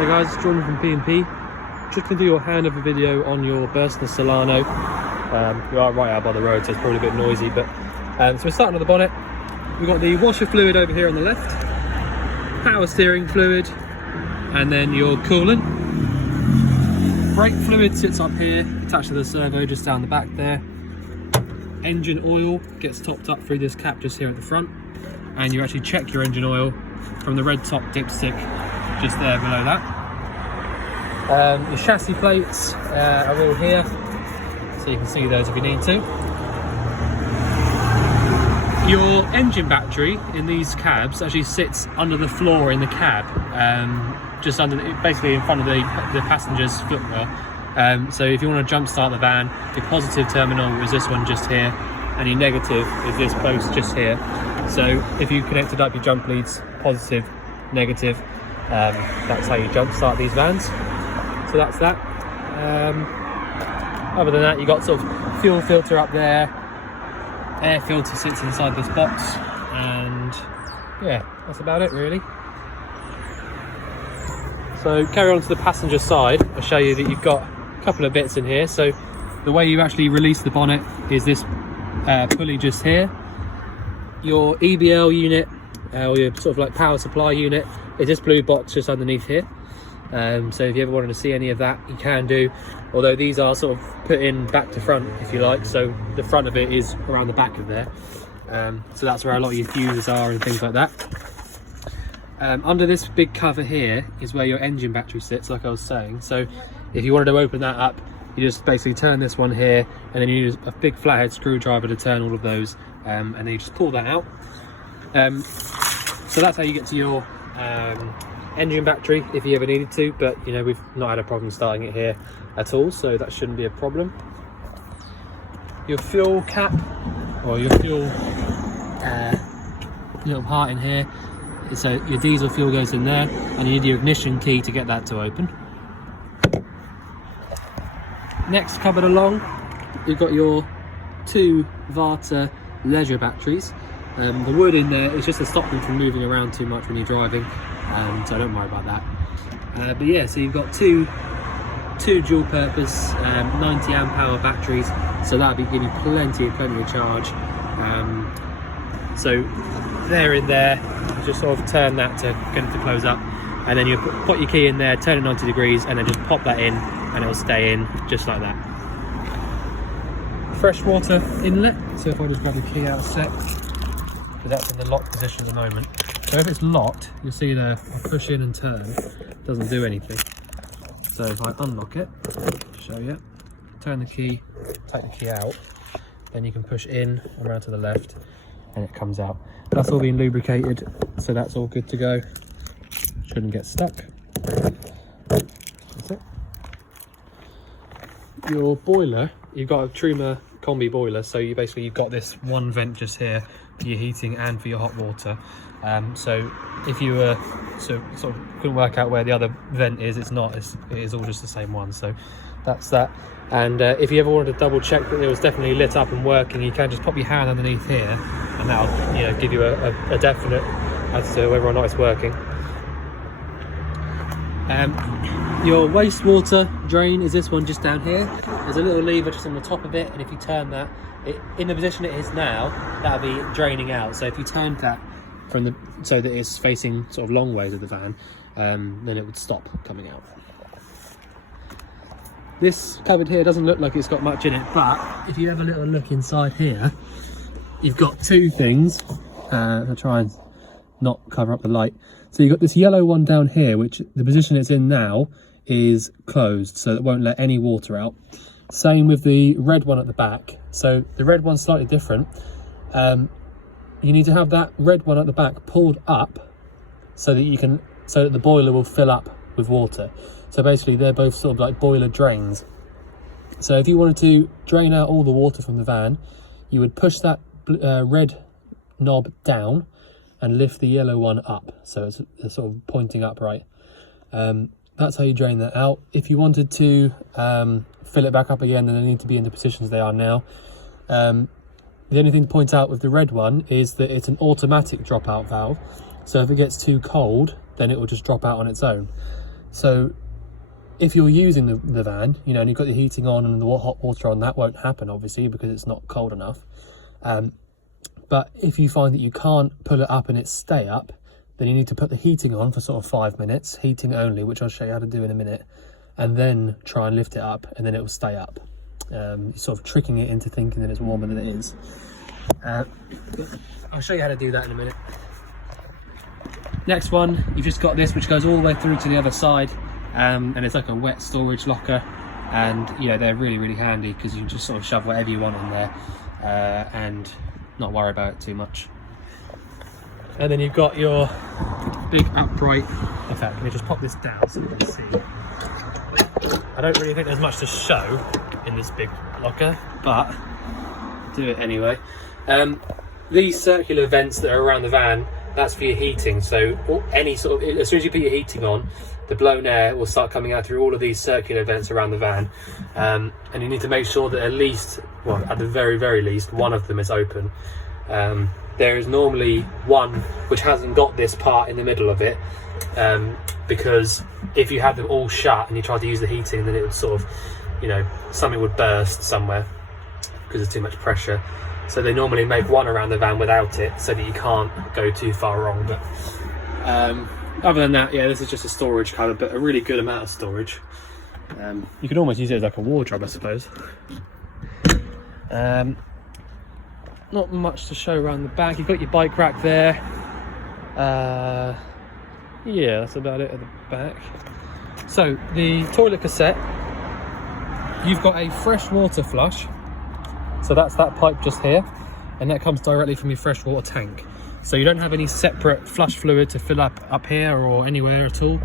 Hey guys, it's Jordan from P&P. Just going to do your handover video on your Burstner Solano. We are right out by the road, so it's probably a bit noisy, but so we're starting with the bonnet. We've got the washer fluid over here on the left, power steering fluid, and then your coolant. Brake fluid sits up here, attached to the servo just down the back there. Engine oil gets topped up through this cap just here at the front, and you actually check your engine oil from the red top dipstick just there below that. Your chassis plates are all here, so you can see those if you need to. Your engine battery in these cabs actually sits under the floor in the cab, just under, basically in front of the passenger's footwell. So if you want to jump start the van, your positive terminal is this one just here, and your negative is this post just here. So if you connected up your jump leads, positive, negative, that's how you jump start these vans. So that's that. Other than that, you got sort of fuel filter up there, air filter sits inside this box, and yeah, that's about it really. So carry on to the passenger side. I'll show you that you've got a couple of bits in here. So the way you actually release the bonnet is this pulley just here. Your EBL unit, or your sort of like power supply unit, is this blue box just underneath here. So if you ever wanted to see any of that, you can do, although these are sort of put in back to front if you like, so the front of it is around the back of there. So that's where a lot of your fuses are and things like that. Under this big cover here is where your engine battery sits, like I was saying. So if you wanted to open that up, you just basically turn this one here, and then you use a big flathead screwdriver to turn all of those, and then you just pull that out. So that's how you get to your engine battery if you ever needed to, but you know, we've not had a problem starting it here at all, so that shouldn't be a problem. Your fuel cap, or your fuel little part in here, so your diesel fuel goes in there, and you need your ignition key to get that to open. Next, cupboard along, you've got your 2 Varta leisure batteries. The wood in there is just to stop them from moving around too much when you're driving, so don't worry about that. But yeah, so you've got two dual purpose 90 amp hour batteries, so that'll be giving you plenty of charge. So they're in there, you just sort of turn that to get it to close up, and then you put your key in there, turn it 90 degrees, and then just pop that in, and it'll stay in just like that. Freshwater inlet, so if I just grab the key out a sec, because that's in the locked position at the moment. So if it's locked, you'll see there, I push in and turn, it doesn't do anything. So if I unlock it, show you, turn the key, take the key out, then you can push in and around to the left, and it comes out. That's all been lubricated, so that's all good to go. Shouldn't get stuck. That's it. Your boiler, you've got a Truma combi boiler, so you've got this one vent just here for your heating and for your hot water. So if you were sort of couldn't work out where the other vent is, it is all just the same one. So that's that. And if you ever wanted to double check that it was definitely lit up and working, you can just pop your hand underneath here, and that'll give you a definite as to whether or not it's working. Your wastewater drain is this one just down here. There's a little lever just on the top of it, and if you turn that, in the position it is now, that'll be draining out. So if you turned that so that it's facing sort of long ways of the van, then it would stop coming out. This cupboard here doesn't look like it's got much in it, but if you have a little look inside here, you've got 2 things. I'll try and not cover up the light. So you've got this yellow one down here, which the position it's in now is closed, so it won't let any water out. Same with the red one at the back. So the red one's slightly different. You need to have that red one at the back pulled up so that the boiler will fill up with water. So basically they're both sort of like boiler drains. So if you wanted to drain out all the water from the van, you would push that red knob down and lift the yellow one up, so it's sort of pointing upright. That's how you drain that out. If you wanted to fill it back up again, then they need to be in the positions they are now. The only thing to point out with the red one is that it's an automatic dropout valve, so if it gets too cold, then it will just drop out on its own. So if you're using the van, you know, and you've got the heating on and the hot water on, that won't happen obviously because it's not cold enough. But if you find that you can't pull it up and it stay up, then you need to put the heating on for sort of 5 minutes, heating only, which I'll show you how to do in a minute, and then try and lift it up, and then it will stay up. You're sort of tricking it into thinking that it's warmer than it is. I'll show you how to do that in a minute. Next one, you've just got this, which goes all the way through to the other side, and it's like a wet storage locker, and you know, they're really, really handy because you can just sort of shove whatever you want in there and not worry about it too much. And then you've got your big upright. In fact, let me just pop this down so you can see. I don't really think there's much to show in this big locker, but do it anyway. These circular vents that are around the van, that's for your heating. So any sort of, as soon as you put your heating on, the blown air will start coming out through all of these circular vents around the van. And you need to make sure that at least, well, at the very, very least, one of them is open. There is normally one which hasn't got this part in the middle of it, because if you have them all shut and you try to use the heating, then it would sort of, you know, something would burst somewhere because there's too much pressure. So they normally make one around the van without it so that you can't go too far wrong. But other than that, yeah, this is just a storage cupboard, but a really good amount of storage. You could almost use it as like a wardrobe, I suppose. Not much to show around the back. You've got your bike rack there. Yeah, that's about it at the back. So the toilet cassette, you've got a freshwater flush. So that's that pipe just here, and that comes directly from your freshwater tank. So you don't have any separate flush fluid to fill up here or anywhere at all.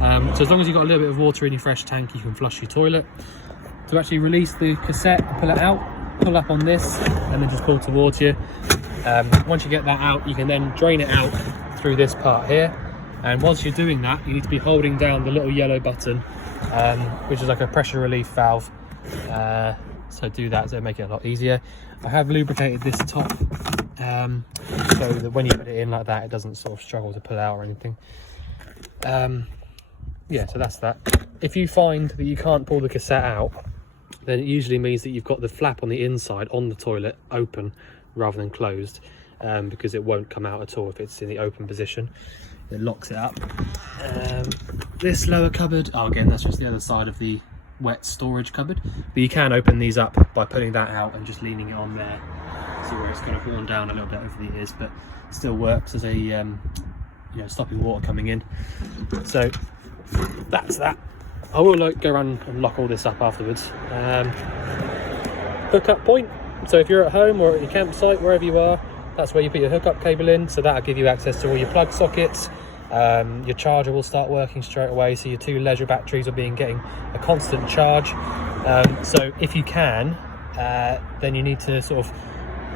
So as long as you've got a little bit of water in your fresh tank, you can flush your toilet. To actually release the cassette and pull it out, pull up on this and then just pull towards you. Once you get that out, you can then drain it out through this part here, and once you're doing that, you need to be holding down the little yellow button, which is like a pressure relief valve. So do that, so it'll make it a lot easier. I have lubricated this top so that when you put it in like that, it doesn't sort of struggle to pull out or anything. Yeah, so that's that. If you find that you can't pull the cassette out, then it usually means that you've got the flap on the inside on the toilet open rather than closed, because it won't come out at all if it's in the open position. It locks it up. This lower cupboard, oh, again, that's just the other side of the wet storage cupboard, but you can open these up by putting that out and just leaning it on there. See where it's kind of worn down a little bit over the years, but still works as a you know, stopping water coming in. So that's that. I will go around and lock all this up afterwards. Hookup point. So if you're at home or at your campsite, wherever you are, that's where you put your hookup cable in. So that'll give you access to all your plug sockets. Your charger will start working straight away, so your two leisure batteries will be getting a constant charge. So if you can, then you need to sort of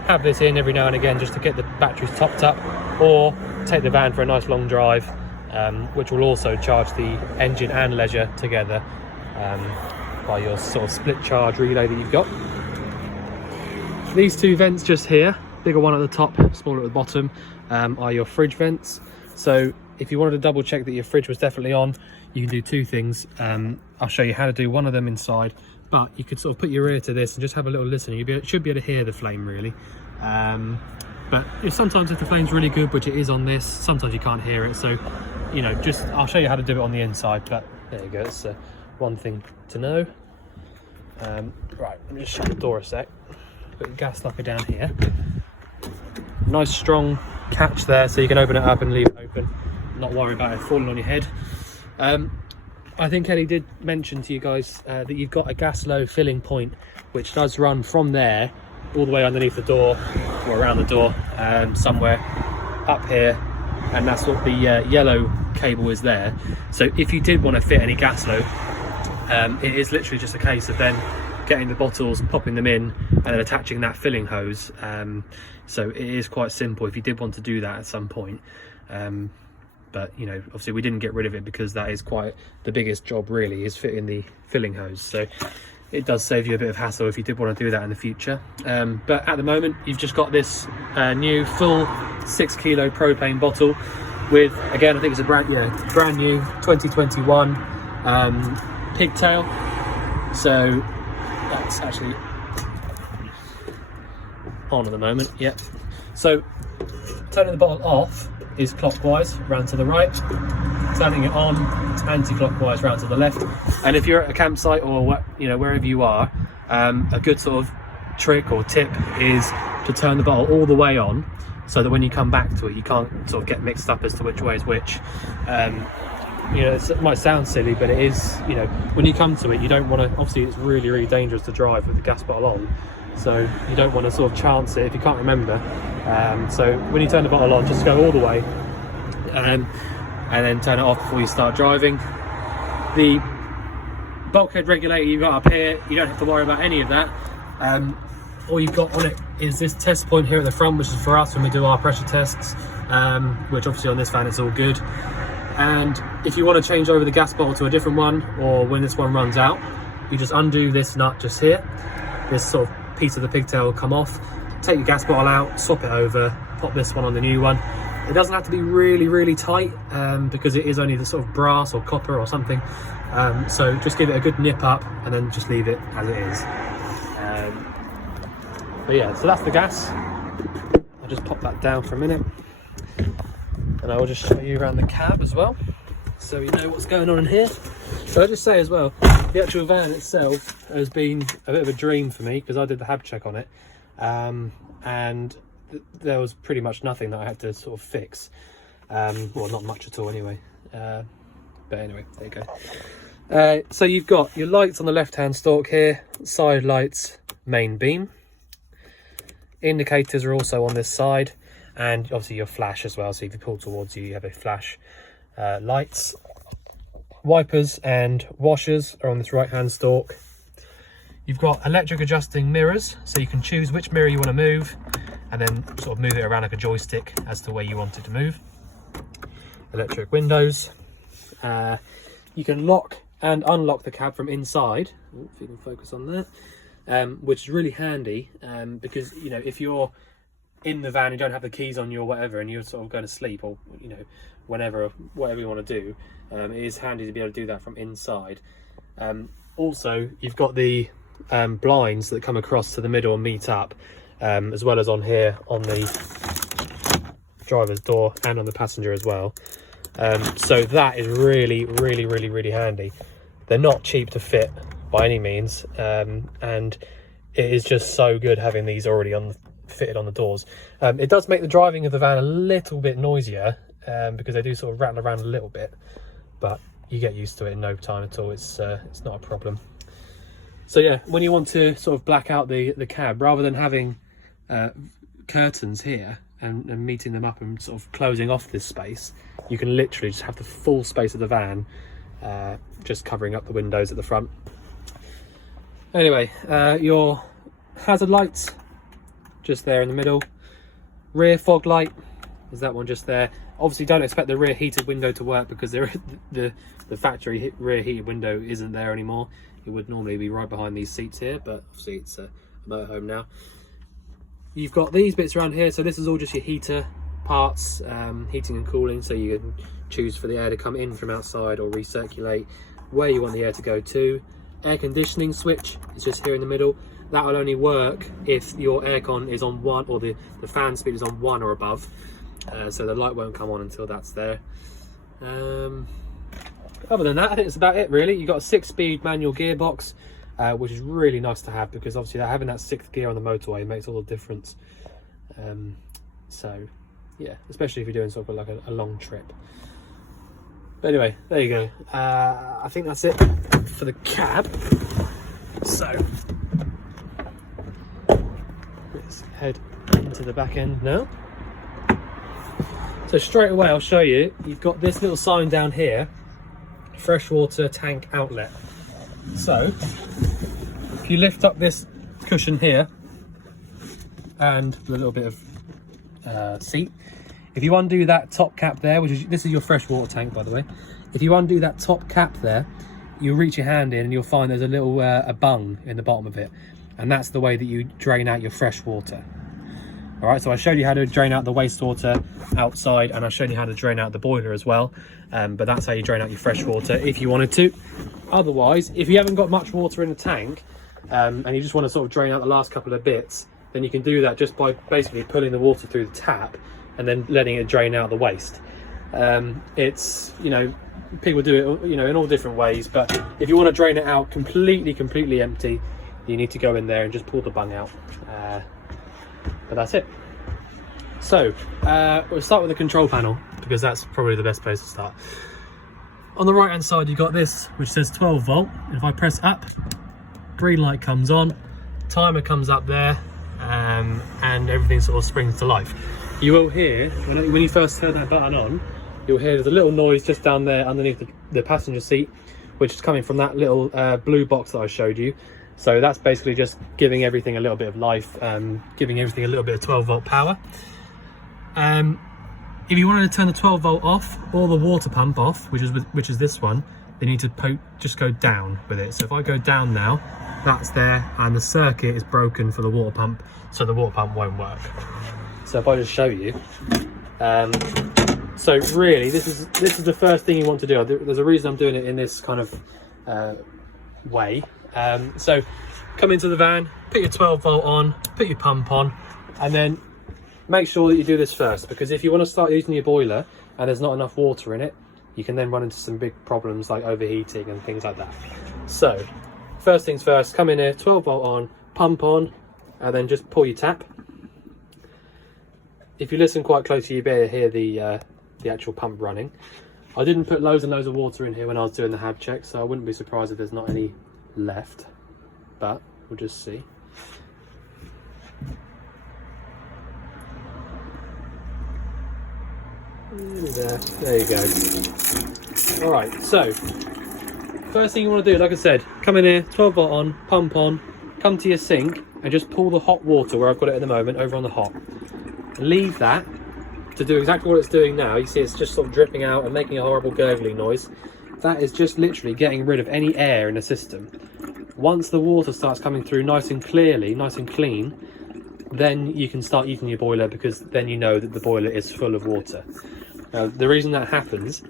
have this in every now and again just to get the batteries topped up, or take the van for a nice long drive, which will also charge the engine and leisure together by your sort of split charge relay that you've got. These two vents just here, bigger one at the top, smaller at the bottom, are your fridge vents. So if you wanted to double check that your fridge was definitely on, you can do two things. I'll show you how to do one of them inside, but you could sort of put your ear to this and just have a little listen. You should be able to hear the flame really. But sometimes if the flame's really good, which it is on this, sometimes you can't hear it. So, you know, I'll show you how to do it on the inside, but there you go. It's one thing to know. Right, let me just shut the door a sec. Put the gas locker down here. Nice strong catch there, so you can open it up and leave it open. Not worry about it falling on your head. I think Ellie did mention to you guys that you've got a gas low filling point, which does run from there all the way underneath the door, or around the door, somewhere up here, and that's what the yellow cable is there. So if you did want to fit any gas low, it is literally just a case of then getting the bottles, popping them in, and then attaching that filling hose. So it is quite simple if you did want to do that at some point. But you know, obviously we didn't get rid of it because that is quite the biggest job really, is fitting the filling hose. So it does save you a bit of hassle if you did want to do that in the future. But at the moment you've just got this new full 6 kilo propane bottle. with, again, I think it's a brand new 2021 pigtail. So that's actually on at the moment. Yep. So turning the bottle off is clockwise round to the right, turning it on it's anti-clockwise round to the left. And if you're at a campsite or wherever you are, a good sort of trick or tip is to turn the bottle all the way on, so that when you come back to it you can't sort of get mixed up as to which way is which. It might sound silly, but it is, when you come to it, you don't want to, obviously it's really, really dangerous to drive with the gas bottle on, so you don't want to sort of chance it if you can't remember. So when you turn the bottle on, just go all the way, and then turn it off before you start driving. The bulkhead regulator you've got up here, you don't have to worry about any of that. All you've got on it is this test point here at the front, which is for us when we do our pressure tests, which obviously on this van it's all good. And if you want to change over the gas bottle to a different one, or when this one runs out, you just undo this nut just here. This sort of piece of the pigtail will come off, take your gas bottle out, swap it over, pop this one on the new one. It doesn't have to be really, really tight, because it is only the sort of brass or copper or something. So just give it a good nip up and then just leave it as it is. But yeah, so that's the gas. I'll just pop that down for a minute, and I will just show you around the cab as well, so you know what's going on in here. So I'll just say as well, the actual van itself has been a bit of a dream for me, because I did the hab check on it, and there was pretty much nothing that I had to sort of fix. Well, not much at all anyway. But anyway, there you go. So you've got your lights on the left hand stalk here, side lights, main beam. Indicators are also on this side, and obviously your flash as well, so if you pull towards you have a flash. Lights, wipers and washers are on this right hand stalk. You've got electric adjusting mirrors, so you can choose which mirror you want to move and then sort of move it around like a joystick as to where you want it to move. Electric windows. You can lock and unlock the cab from inside. Ooh, if you can focus on that, which is really handy, because if you're in the van, you don't have the keys on you or whatever, and you're sort of going to sleep, or whatever you want to do, it is handy to be able to do that from inside. Also, you've got the blinds that come across to the middle and meet up, as well as on here on the driver's door and on the passenger as well. So that is really, really, really, really handy. They're not cheap to fit by any means, and it is just so good having these already fitted on the doors. It does make the driving of the van a little bit noisier, because they do sort of rattle around a little bit, but you get used to it in no time at all. It's not a problem. So yeah, when you want to sort of black out the cab, rather than having curtains here and meeting them up and sort of closing off this space, you can literally just have the full space of the van, just covering up the windows at the front. Anyway, your hazard lights just there in the middle. Rear fog light is that one just there. Obviously don't expect the rear heated window to work, because the factory rear heated window isn't there anymore. It would normally be right behind these seats here, but obviously it's a motorhome now. You've got these bits around here, so this is all just your heater parts, heating and cooling, so you can choose for the air to come in from outside or recirculate where you want the air to go to. Air conditioning switch is just here in the middle. That will only work if your aircon is on 1, or the fan speed is on 1 or above, so the light won't come on until that's there. Other than that, I think it's about it really. You've got a 6-speed manual gearbox, which is really nice to have, because obviously having that 6th gear on the motorway makes all the difference. So yeah, especially if you're doing sort of like a long trip. But anyway, there you go. I think that's it for the cab. So let's head into the back end now. So straight away I'll show you, you've got this little sign down here, freshwater tank outlet. So if you lift up this cushion here and the little bit of seat, if you undo that top cap there, this is your freshwater tank by the way, if you undo that top cap there, you'll reach your hand in and you'll find there's a little a bung in the bottom of it, and that's the way that you drain out your fresh water. All right, so I showed you how to drain out the wastewater outside, and I showed you how to drain out the boiler as well. But that's how you drain out your fresh water if you wanted to. Otherwise, if you haven't got much water in the tank, and you just want to sort of drain out the last couple of bits, then you can do that just by basically pulling the water through the tap and then letting it drain out the waste. It's, you know, people do it, you know, in all different ways, but if you want to drain it out completely empty, you need to go in there and just pull the bung out. But that's it. So we'll start with the control panel, because that's probably the best place to start. On the right hand side, you've got this which says 12 volt. If I press up, green light comes on, timer comes up there, and everything sort of springs to life. You will hear, when you first turn that button on, you'll hear there's a little noise just down there underneath the passenger seat, which is coming from that little blue box that I showed you. So that's basically just giving everything a little bit of life, giving everything a little bit of 12 volt power. If you wanted to turn the 12 volt off or the water pump off, which is this one, then you need to just go down with it. So if I go down now, that's there, and the circuit is broken for the water pump, so the water pump won't work. So if I just show you, so really this is the first thing you want to do. There's a reason I'm doing it in this kind of way. So come into the van, put your 12 volt on, put your pump on, and then make sure that you do this first, because if you want to start using your boiler and there's not enough water in it, you can then run into some big problems like overheating and things like that. So first things first, come in here, 12 volt on, pump on, and then just pull your tap. If you listen quite closely, you better hear the actual pump running. I didn't put loads and loads of water in here when I was doing the HAB check, so I wouldn't be surprised if there's not any left, but we'll just see. There you go. All right, so first thing you want to do, like I said, come in here, 12 volt on, pump on, come to your sink and just pull the hot water where I've got it at the moment over on the hot. Leave that to do exactly what it's doing now. You see it's just sort of dripping out and making a horrible gurgling noise. That is just literally getting rid of any air in the system. Once the water starts coming through nice and clearly, nice and clean, then you can start using your boiler, because then you know that the boiler is full of water. Now, the reason that happens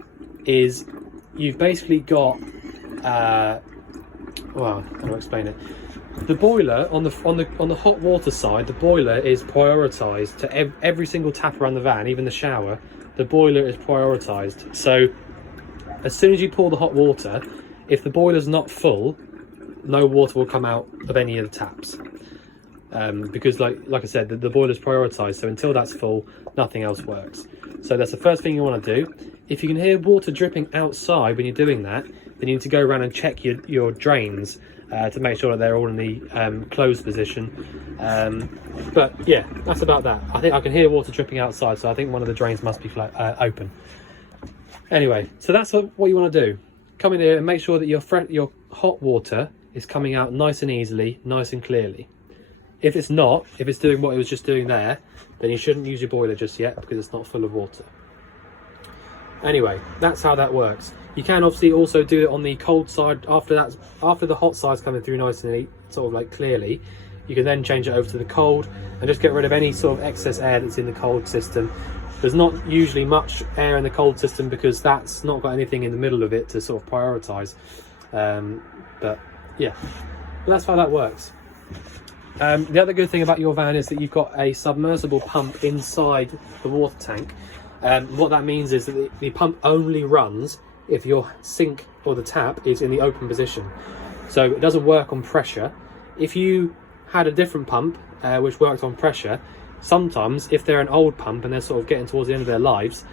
is you've basically got, well, how do I explain it? The boiler on the hot water side, the boiler is prioritised to every single tap around the van, even the shower. The boiler is prioritised. So as soon as you pour the hot water, if the boiler's not full, no water will come out of any of the taps. Because like I said, the boiler's prioritised. So until that's full, nothing else works. So that's the first thing you want to do. If you can hear water dripping outside when you're doing that, then you need to go around and check your drains to make sure that they're all in the closed position. But yeah, that's about that. I think I can hear water dripping outside, so I think one of the drains must be open. Anyway, so that's what you want to do. Come in here and make sure that your hot water is coming out nice and easily, nice and clearly. If it's not, if it's doing what it was just doing there, then you shouldn't use your boiler just yet, because it's not full of water. Anyway, that's how that works. You can obviously also do it on the cold side. After the hot side's coming through nice and sort of like clearly, you can then change it over to the cold and just get rid of any sort of excess air that's in the cold system. There's not usually much air in the cold system, because that's not got anything in the middle of it to sort of prioritise. But yeah, that's how that works. The other good thing about your van is that you've got a submersible pump inside the water tank. What that means is that the pump only runs if your sink or the tap is in the open position. So it doesn't work on pressure. If you had a different pump which worked on pressure, sometimes if they're an old pump and they're sort of getting towards the end of their lives,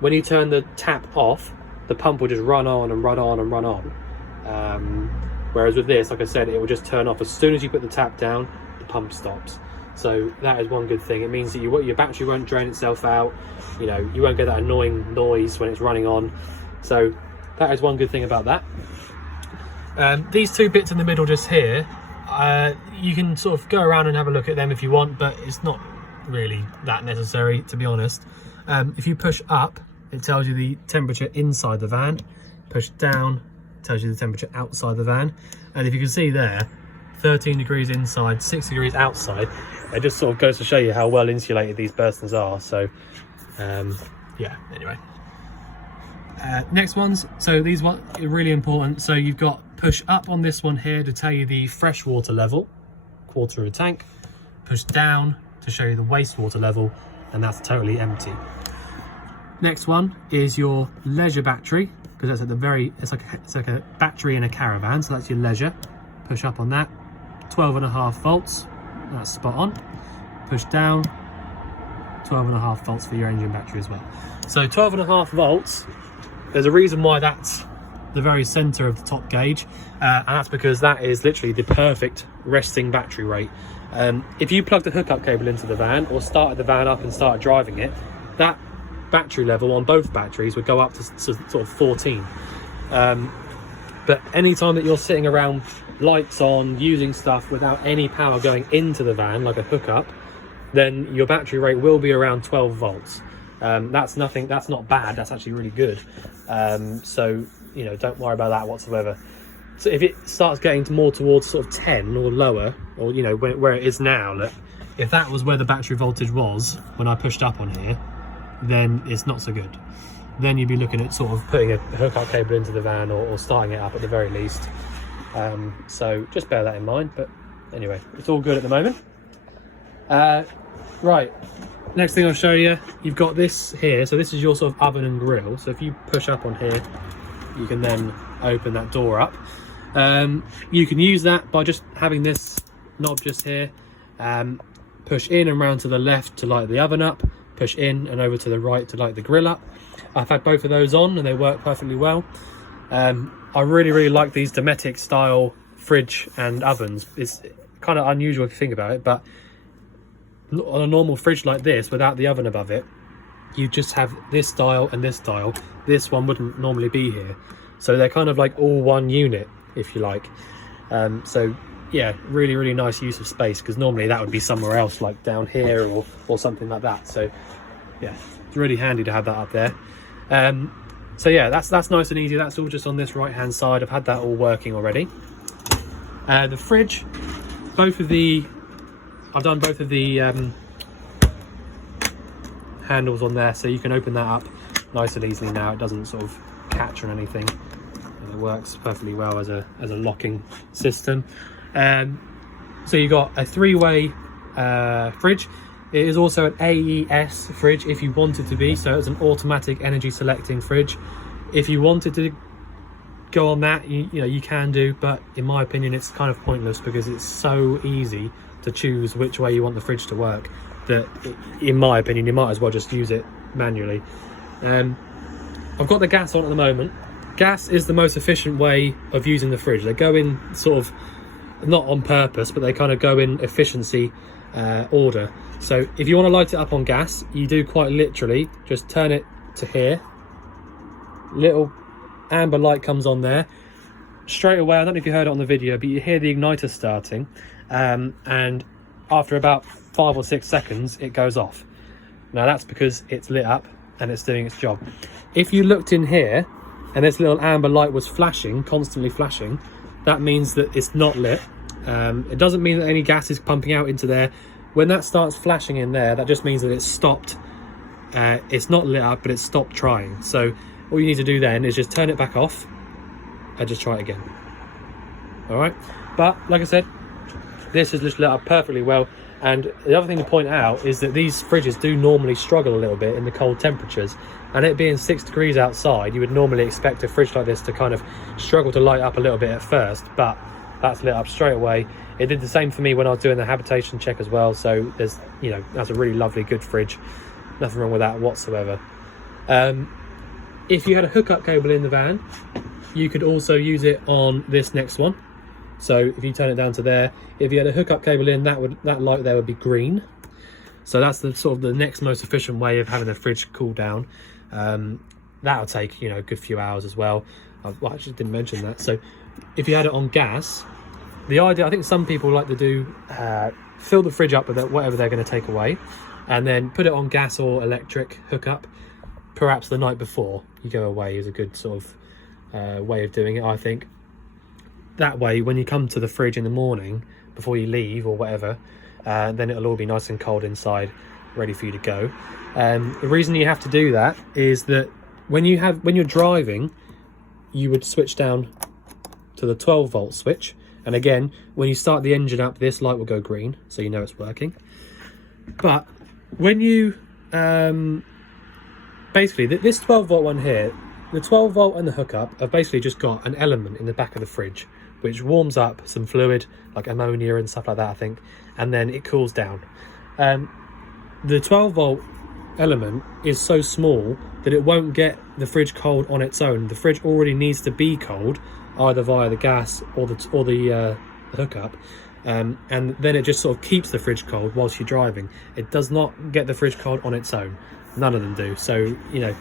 when you turn the tap off, the pump will just run on and run on and run on. Whereas with this, like I said, it will just turn off as soon as you put the tap down. The pump stops. So that is one good thing. It means that your battery won't drain itself out. You know, you won't get that annoying noise when it's running on. So that is one good thing about that. These two bits in the middle just here, you can sort of go around and have a look at them if you want, but it's not really that necessary, to be honest. If you push up, it tells you the temperature inside the van. Push down, tells you the temperature outside the van. And if you can see there, 13 degrees inside, 6 degrees outside. It just sort of goes to show you how well insulated these Burstners are. So yeah, anyway. Next ones, so these ones are really important. So you've got push up on this one here to tell you the freshwater level, quarter of a tank. Push down to show you the wastewater level, and that's totally empty. Next one is your leisure battery, because that's at the very, it's like a battery in a caravan, so that's your leisure. Push up on that, 12.5 volts, that's spot on. Push down, 12.5 volts for your engine battery as well. So 12.5 volts, there's a reason why that's the very center of the top gauge, and that's because that is literally the perfect resting battery rate. If you plug the hookup cable into the van or started the van up and started driving it, that battery level on both batteries would go up to sort of 14. But any time that you're sitting around, lights on, using stuff without any power going into the van, like a hookup, then your battery rate will be around 12 volts. That's not bad, that's actually really good. So, you know, don't worry about that whatsoever. So if it starts getting more towards sort of 10 or lower, or, you know, where it is now, look, if that was where the battery voltage was when I pushed up on here, then it's not so good. Then you'd be looking at sort of putting a hookup cable into the van, or starting it up at the very least. So just bear that in mind. But anyway, it's all good at the moment. Right, next thing I'll show you, you've got this here. So this is your sort of oven and grill. So if you push up on here, you can then open that door up. You can use that by just having this knob just here. Push in and round to the left to light the oven up. Push in and over to the right to light the grill up. I've had both of those on and they work perfectly well. I really like these Dometic style fridge and ovens. It's kind of unusual if you think about it, but on a normal fridge like this without the oven above it, you just have this style and this style. This one wouldn't normally be here, so they're kind of like all one unit, if you like. So yeah, really nice use of space, because normally that would be somewhere else, like down here or something like that. So yeah, it's really handy to have that up there. So yeah, that's nice and easy. That's all just on this right hand side. I've had that all working already. The fridge, I've done both of the handles on there, so you can open that up nice and easily now. It doesn't sort of catch or anything, and it works perfectly well as a locking system. So you got a 3-way fridge. It is also an AES fridge if you want it to be, so it's an automatic energy selecting fridge. If you wanted to go on that, you know, you can do, but in my opinion it's kind of pointless, because it's so easy to choose which way you want the fridge to work that, in my opinion, you might as well just use it manually. I've got the gas on at the moment. Gas is the most efficient way of using the fridge. They go in sort of, not on purpose, but they kind of go in efficiency order. So if you want to light it up on gas, you do quite literally just turn it to here. Little amber light comes on there. Straight away, I don't know if you heard it on the video, but you hear the igniter starting, and after about 5 or 6 seconds it goes off. Now that's because it's lit up and it's doing its job. If you looked in here and this little amber light was flashing, constantly flashing, that means that it's not lit. It doesn't mean that any gas is pumping out into there. When that starts flashing in there, that just means that it's stopped. It's not lit up, but it's stopped trying. So all you need to do then is just turn it back off and just try it again. All right, but like I said, this is just lit up perfectly well. And the other thing to point out is that these fridges do normally struggle a little bit in the cold temperatures, and it being 6 degrees outside, you would normally expect a fridge like this to kind of struggle to light up a little bit at first, but that's lit up straight away. It did the same for me when I was doing the habitation check as well, so there's, you know, that's a really lovely, good fridge. Nothing wrong with that whatsoever. If you had a hookup cable in the van, you could also use it on this next one. So if you turn it down to there, if you had a hookup cable in, that light there would be green. So that's the sort of the next most efficient way of having the fridge cool down. That'll take, you know, a good few hours as well. I actually didn't mention that. So if you had it on gas, the idea, I think some people like to do, fill the fridge up with whatever they're going to take away, and then put it on gas or electric hookup, perhaps the night before you go away, is a good sort of way of doing it, I think. that way when you come to the fridge in the morning before you leave or whatever, then it'll all be nice and cold inside, ready for you to go. The reason you have to do that is that when you're driving, you would switch down to the 12-volt switch, and again, when you start the engine up, this light will go green, so you know it's working. But when you basically this 12-volt one here, the 12-volt and the hookup have basically just got an element in the back of the fridge which warms up some fluid like ammonia and stuff like that, I think, and then it cools down. The 12-volt element is so small that it won't get the fridge cold on its own. The fridge already needs to be cold, either via the gas or the hookup, and then it just sort of keeps the fridge cold whilst you're driving. It does not get the fridge cold on its own. None of them do. So, you know,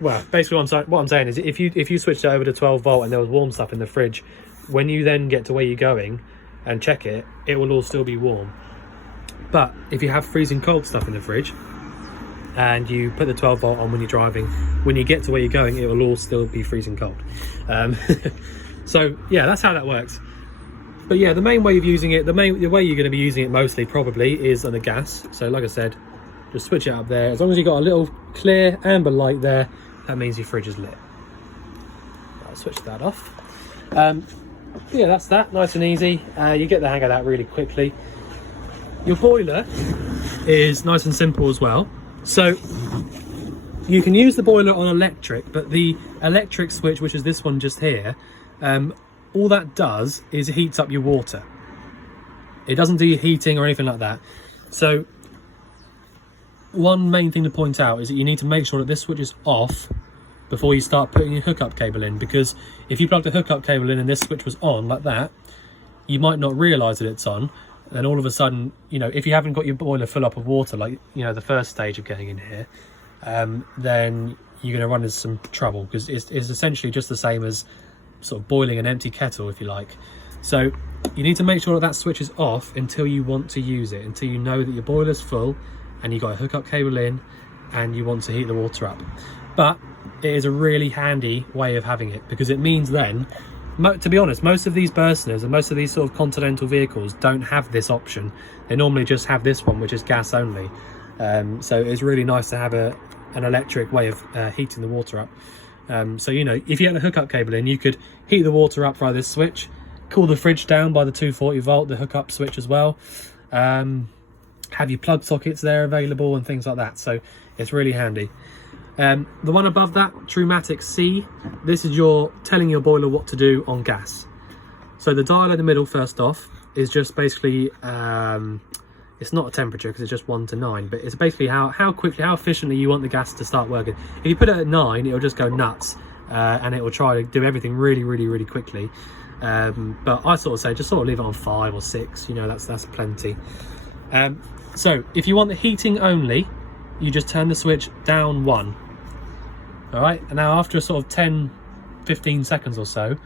well, basically what I'm saying is if you switched it over to 12-volt and there was warm stuff in the fridge, when you then get to where you're going and check it, it will all still be warm. But if you have freezing cold stuff in the fridge and you put the 12-volt on when you're driving, when you get to where you're going, it will all still be freezing cold. So yeah, that's how that works. But yeah, the main way of using it, the way you're going to be using it mostly probably is on the gas. So like I said, just switch it up there. As long as you've got a little clear amber light there, that means your fridge is lit. I'll switch that off. Yeah, that's that, nice and easy. You get the hang of that really quickly. Your boiler is nice and simple as well. So you can use the boiler on electric, but the electric switch, which is this one just here, all that does is it heats up your water. It doesn't do your heating or anything like that. So one main thing to point out is that you need to make sure that this switch is off before you start putting your hookup cable in, because if you plug the hookup cable in and this switch was on like that, you might not realise that it's on, and all of a sudden, you know, if you haven't got your boiler full up of water, like, you know, the first stage of getting in here, then you're going to run into some trouble, because it's essentially just the same as sort of boiling an empty kettle, if you like. So you need to make sure that that switch is off until you want to use it, until you know that your boiler's full and you've got a hookup cable in and you want to heat the water up. But it is a really handy way of having it, because it means then, to be honest, most of these Burstners and most of these sort of Continental vehicles don't have this option. They normally just have this one, which is gas only. So it's really nice to have an electric way of heating the water up. So, you know, if you had a hookup cable in, you could heat the water up via this switch, cool the fridge down by the 240-volt, the hookup switch as well. Have your plug sockets there available and things like that. So it's really handy. The one above that, Trumatic C, this is telling your boiler what to do on gas. So the dial in the middle, first off, is just basically, it's not a temperature because it's just 1 to 9, but it's basically how quickly, how efficiently you want the gas to start working. If you put it at 9, it'll just go nuts, and it will try to do everything really, really, really quickly. But I sort of say just sort of leave it on 5 or 6, you know, that's plenty. So if you want the heating only, you just turn the switch down 1. All right, and now after a sort of 10-15 seconds or so,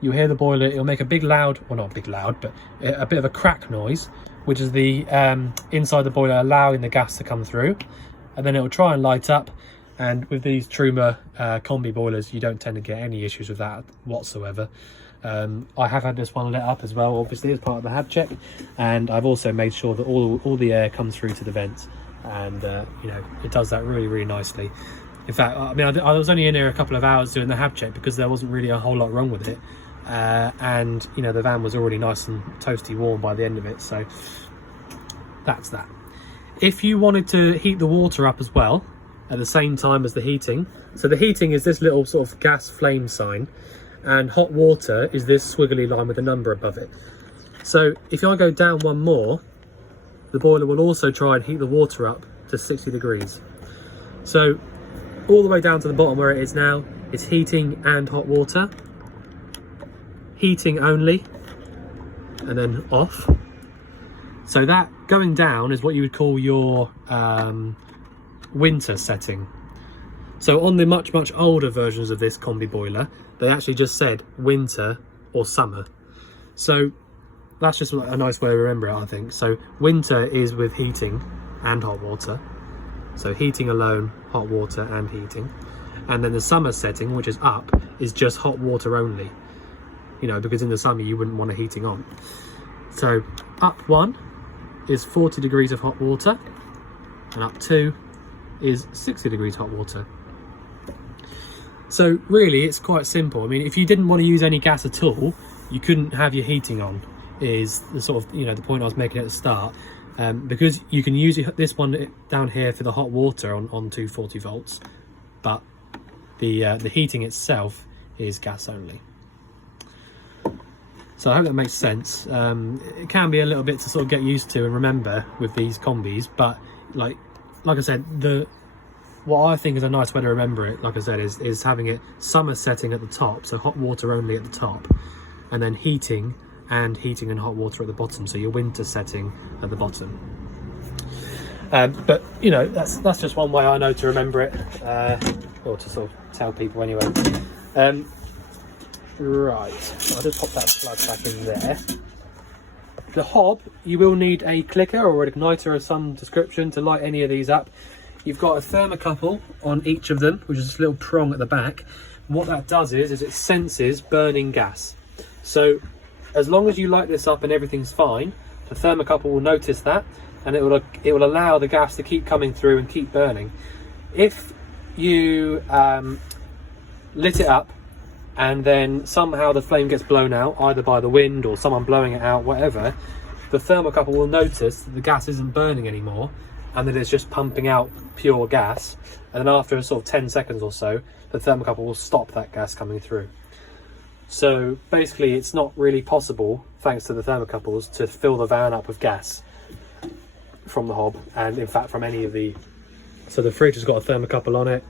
you'll hear the boiler, it'll make a big loud, well, not big loud, but a bit of a crack noise, which is the inside the boiler allowing the gas to come through, and then it'll try and light up. And with these Truma combi boilers, you don't tend to get any issues with that whatsoever. I have had this one lit up as well, obviously, as part of the hab check, and I've also made sure that all the air comes through to the vents, and you know, it does that really, really nicely. In fact, I mean, I was only in here a couple of hours doing the hab check because there wasn't really a whole lot wrong with it, and you know, the van was already nice and toasty warm by the end of it. So that's that. If you wanted to heat the water up as well at the same time as the heating, so the heating is this little sort of gas flame sign, and hot water is this squiggly line with a number above it. So if I go down 1 more, the boiler will also try and heat the water up to 60 degrees. So all the way down to the bottom where it is now, it's heating and hot water. Heating only, and then off. So that going down is what you would call your winter setting. So on the much older versions of this combi boiler, they actually just said winter or summer. So that's just a nice way to remember it, I think. So winter is with heating and hot water. So heating alone, hot water and heating. And then the summer setting, which is up, is just hot water only. you know, because in the summer you wouldn't want a heating on. So up 1 is 40 degrees of hot water, and up 2 is 60 degrees hot water. So really it's quite simple. I mean, if you didn't want to use any gas at all, you couldn't have your heating on, is the sort of, you know, the point I was making at the start. Because you can use this one down here for the hot water on 240 volts, but the heating itself is gas only. So I hope that makes sense. It can be a little bit to sort of get used to and remember with these combis, but like I said, what I think is a nice way to remember it, like I said, is having it summer setting at the top, so hot water only at the top, and then heating and hot water at the bottom, so your winter setting at the bottom. But you know, that's just one way I know to remember it, or to sort of tell people anyway. Right, so I'll just pop that plug back in there. The hob, you will need a clicker or an igniter of some description to light any of these up. You've got a thermocouple on each of them, which is this little prong at the back. What that does is it senses burning gas. So as long as you light this up and everything's fine, the thermocouple will notice that, and it will allow the gas to keep coming through and keep burning. If you lit it up and then somehow the flame gets blown out, either by the wind or someone blowing it out, whatever, the thermocouple will notice that the gas isn't burning anymore and that it's just pumping out pure gas, and then after sort of 10 seconds or so, the thermocouple will stop that gas coming through. So basically it's not really possible, thanks to the thermocouples, to fill the van up with gas from the hob, and in fact from any of the... So the fridge has got a thermocouple on it,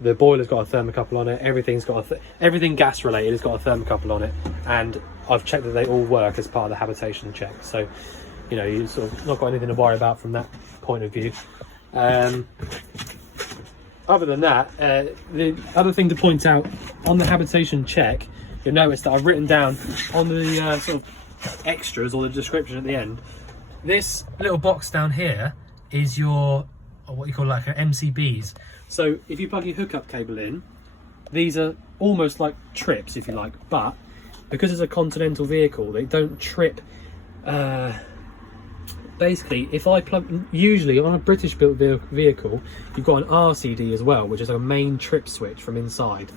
the boiler's got a thermocouple on it, everything's got everything gas related has got a thermocouple on it, and I've checked that they all work as part of the habitation check. So, you know, you've sort of not got anything to worry about from that point of view. Other than that, the other thing to point out on the habitation check, you'll notice that I've written down on the sort of extras or the description at the end, this little box down here is your, or what you call like an Mcbs. So if you plug your hookup cable in, these are almost like trips, if you like, but because it's a continental vehicle, they don't trip. Basically, if I plug, usually on a British built vehicle, you've got an RCD as well, which is a main trip switch from inside.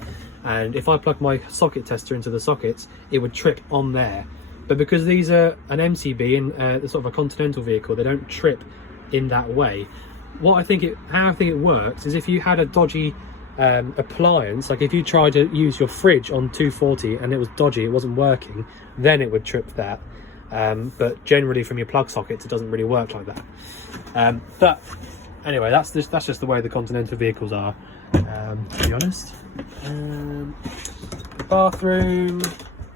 And if I plug my socket tester into the sockets, it would trip on there. But because these are an MCB and sort of a continental vehicle, they don't trip in that way. How I think it works is if you had a dodgy appliance, like if you tried to use your fridge on 240 and it was dodgy, it wasn't working, then it would trip that. But generally from your plug sockets, it doesn't really work like that. But anyway, that's just the way the continental vehicles are, to be honest. Bathroom.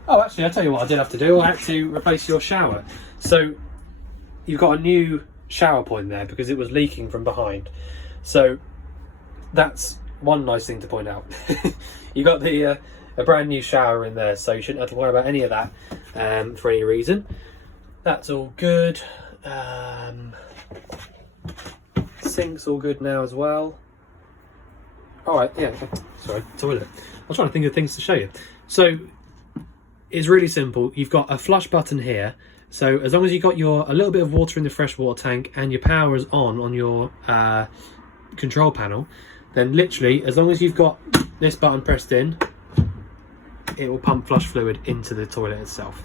Oh, actually, I'll tell you what I did have to do. I had to replace your shower. So you've got a new shower point there because it was leaking from behind. So that's one nice thing to point out. You got the a brand new shower in there, so you shouldn't have to worry about any of that for any reason. That's all good. Sink's all good now as well. All right, yeah, sorry, toilet. I was trying to think of things to show you. So it's really simple. You've got a flush button here. So as long as you've got a little bit of water in the freshwater tank and your power is on your control panel, then literally, as long as you've got this button pressed in, it will pump flush fluid into the toilet itself.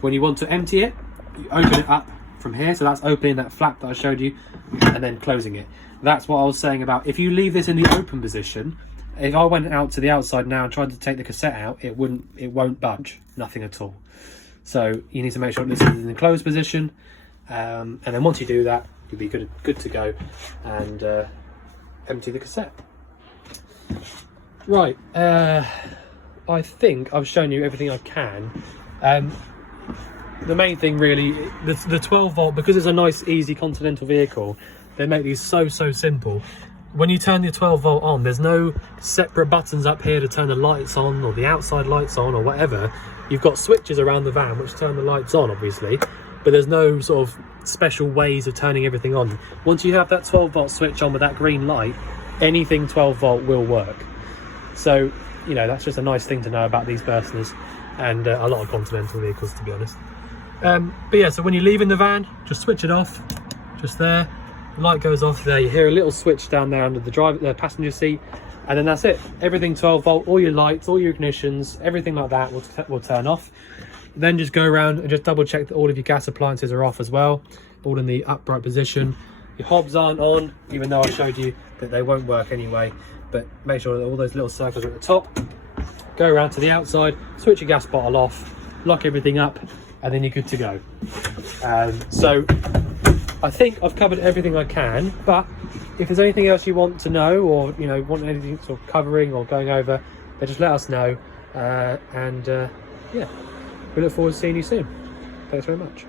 When you want to empty it, you open it up from here. So that's opening that flap that I showed you and then closing it. That's what I was saying about if you leave this in the open position, if I went out to the outside now and tried to take the cassette out, it won't budge, nothing at all. So you need to make sure this is in the closed position, and then once you do that, you'll be good to go and empty the cassette. Right, I think I've shown you everything I can. The main thing really, the 12 volt, because it's a nice easy continental vehicle, they make these so simple. When you turn your 12 volt on, there's no separate buttons up here to turn the lights on or the outside lights on or whatever. You've got switches around the van which turn the lights on, obviously, but there's no sort of special ways of turning everything on. Once you have that 12 volt switch on with that green light, anything 12 volt will work. So you know, that's just a nice thing to know about these Burstners and a lot of Continental vehicles, to be honest. But yeah, so when you're leaving the van, just switch it off, just there. The light goes off there. You hear a little switch down there under the passenger seat, and then that's it. Everything 12 volt, all your lights, all your ignitions, everything like that will turn off. Then just go around and just double check that all of your gas appliances are off as well, all in the upright position. Your hobs aren't on, even though I showed you that they won't work anyway, but make sure that all those little circles are at the top. Go around to the outside, switch your gas bottle off, lock everything up, and then you're good to go. So I think I've covered everything I can, but if there's anything else you want to know, or you know, want anything sort of covering or going over, then just let us know. Yeah, we look forward to seeing you soon. Thanks very much.